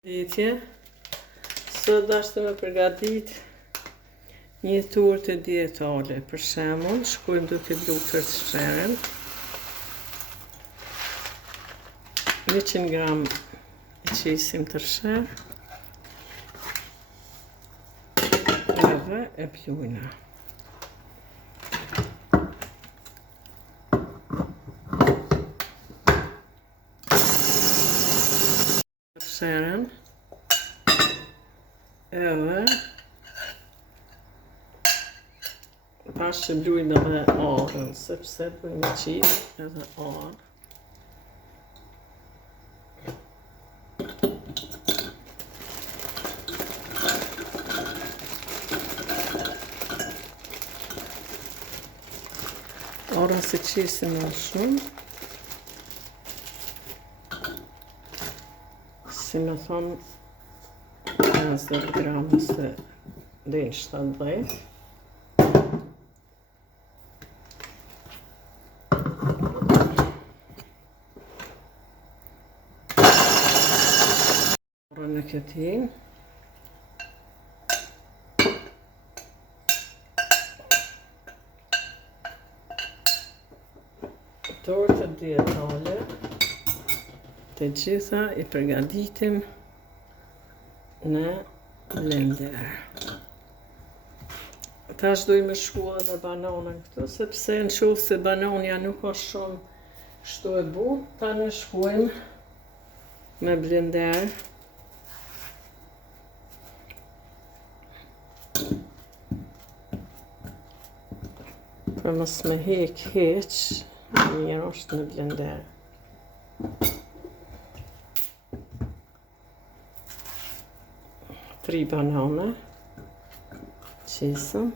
Ditje, sot dashte me përgatit një turtë dietale. Për shembull, shkojmë duke blu kërcësheren, 100 gram e qisim tërsher, edhe e plujna. Tërsheren, edhe pas që blujmë edhe arën, sepse bëjmë qip edhe arë. Arën se qisim më shumë, si me thonë 50 gram ose dhe 70. Arën në këtin. Tortë dietale, të gjitha i përgatitim në blender. Tash dojmë shkua edhe bananën këtu, sepse në qoftë se bananja nuk është shumë shtu e butë, ta në shkuajmë me blender. Për mos me hek heq, mirë është në blender. Tri banane, qisëm.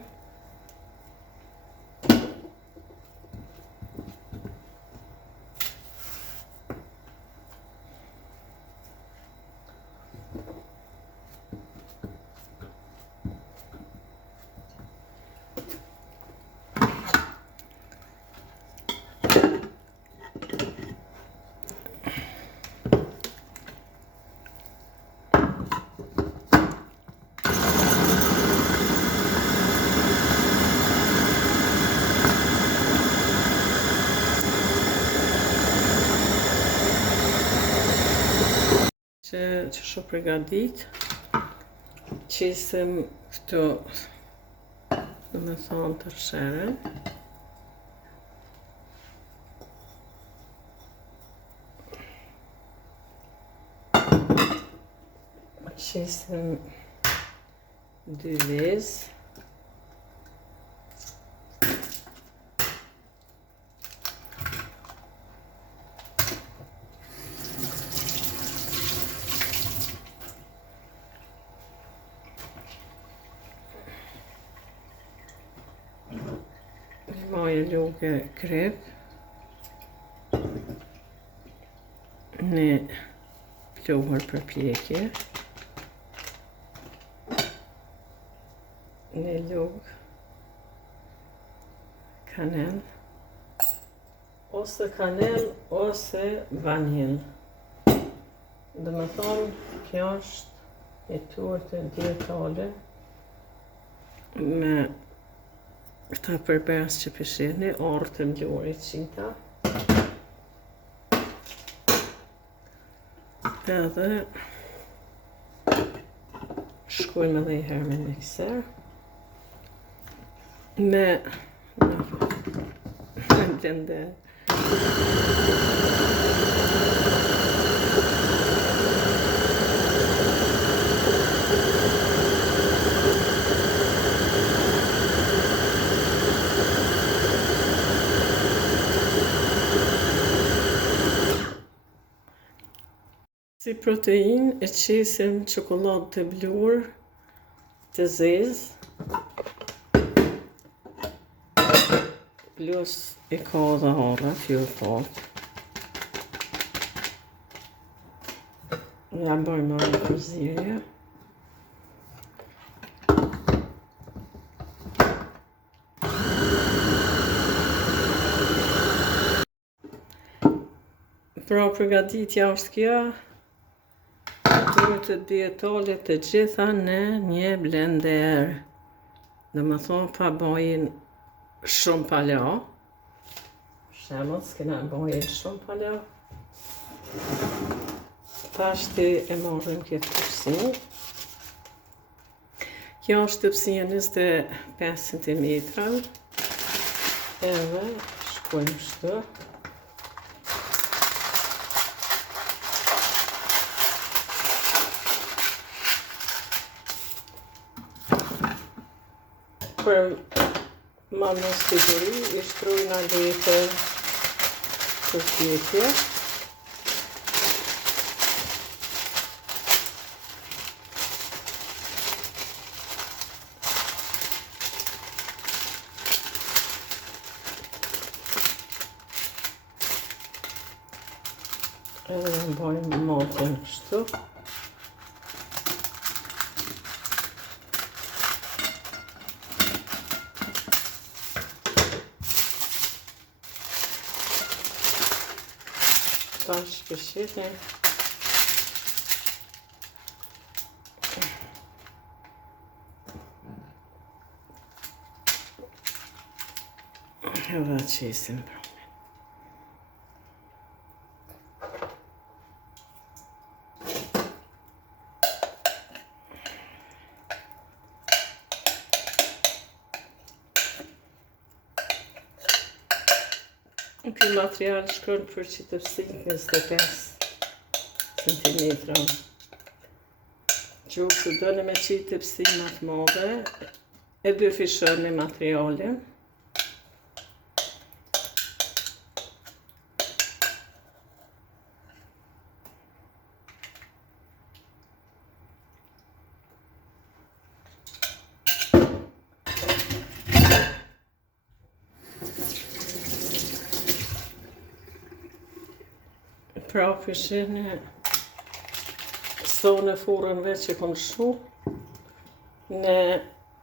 Që shu përgatit, qisim këtu, dhe me thonë tërsheren. Qisim 2 lezë. Maje lugë krep, në pluhur për pjekje, në lugë kanel, ose kanel ose vanil. Dhe me thonë, kjo është një turtë dietale me këta përbes që pishini, orë të mlurit qita. Edhe shkojmë edhe i herë me mikser. Me blender. Si protein e qisim çokoladë të blur të zezë, plus e ka dhe arra fjurfat. Ja bëjmë në përzirje. Pra përgatitja është kjo. Tortët dietale të gjitha në një blender. Dhe më thonë pa bojin shumë pala. Shemë, s'kena bojin shumë pala. Pashti e morëm këtë tëpsi. Kjo është tëpsia 25 cm. Edhe shkojmë shtë. Për ma në siguri, i shtrujna letër për pjekje. Edhe në bojmë motën kështu. Tash pëshete. Edhe qesim bromin. Ky material shkon për që tëpsi 25 cm. Që se dënë me qitë tëpsi më të madhe, e dërfishën me materialin. Pra pëshin e thonë furën veç që kom shu në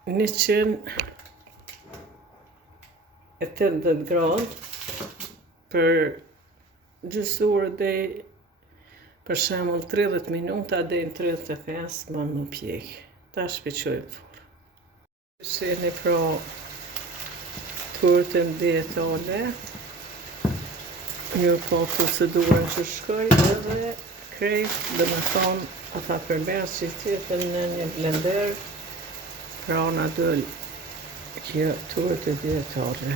180 gradë për gjysur dhe për shemull 30 minuta dhe në 35 më në pjek. Ta shpeqojmë furë. Pëshin e pra tortën dietale. Një po procedurën që shkoj edhe krejt dhe me thonë ata përbërës që tjetën në një blender pra na dëll kjo tortë dietale.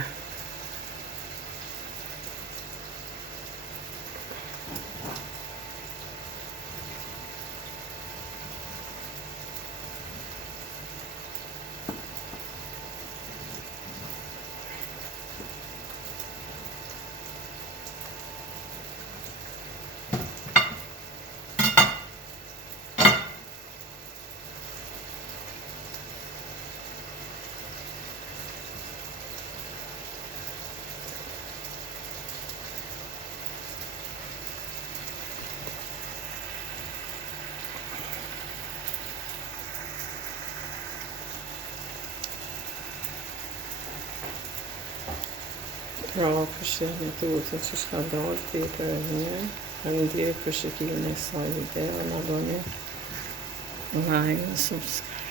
Pra përshin e tortën që shka dalë tjetër e një, e në ndjerë për shikimin e kësaj video, në doni like, subscribe.